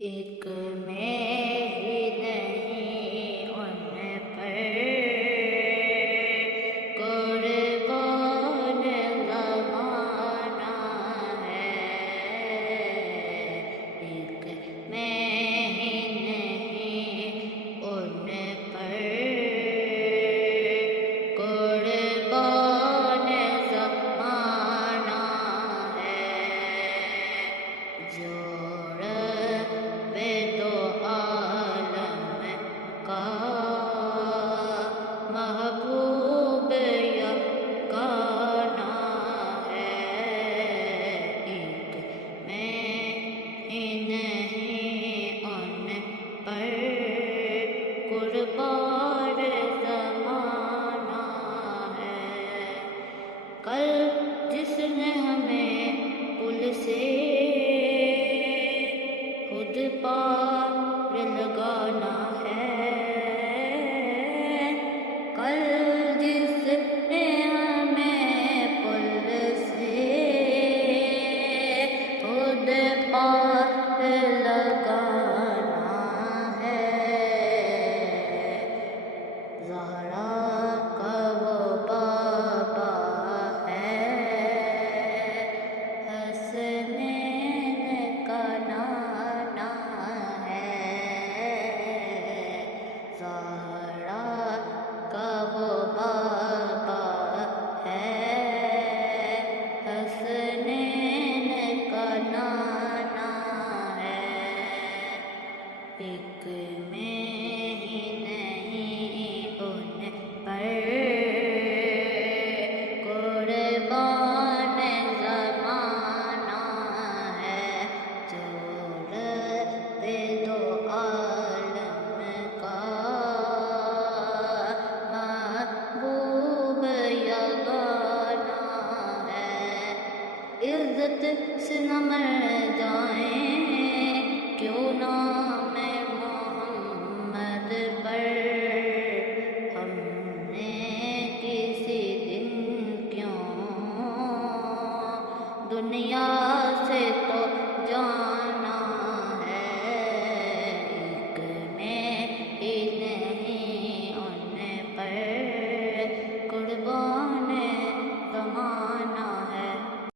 ایک میں ہی نہیں ان پر قربان زمانہ ہے، ایک میں ہی نہیں ان پر قربان زمانہ ہے، جوڑ دو عالم کا محبوب یگانہ ہے، ایک میں ہی نہیں ان پر قربان زمانہ ہے، کل جس نے ہمیں پل سے خود پار لگانا ہے، کل جس نے ہمیں پل سے خود پار لگانا ہے، زہرا کا وہ بابا ہے، حسنین کا نانا ہے، زہرا کا وہ بابا ہے، حسنین کا نانا ہے، ایک میں ہی نہیں ان پر قربان زمانہ ہے، جوڑ دو عالم کا محبوب یگانہ ہے، عزت سے نہ مر جائیں کیوں نہ میں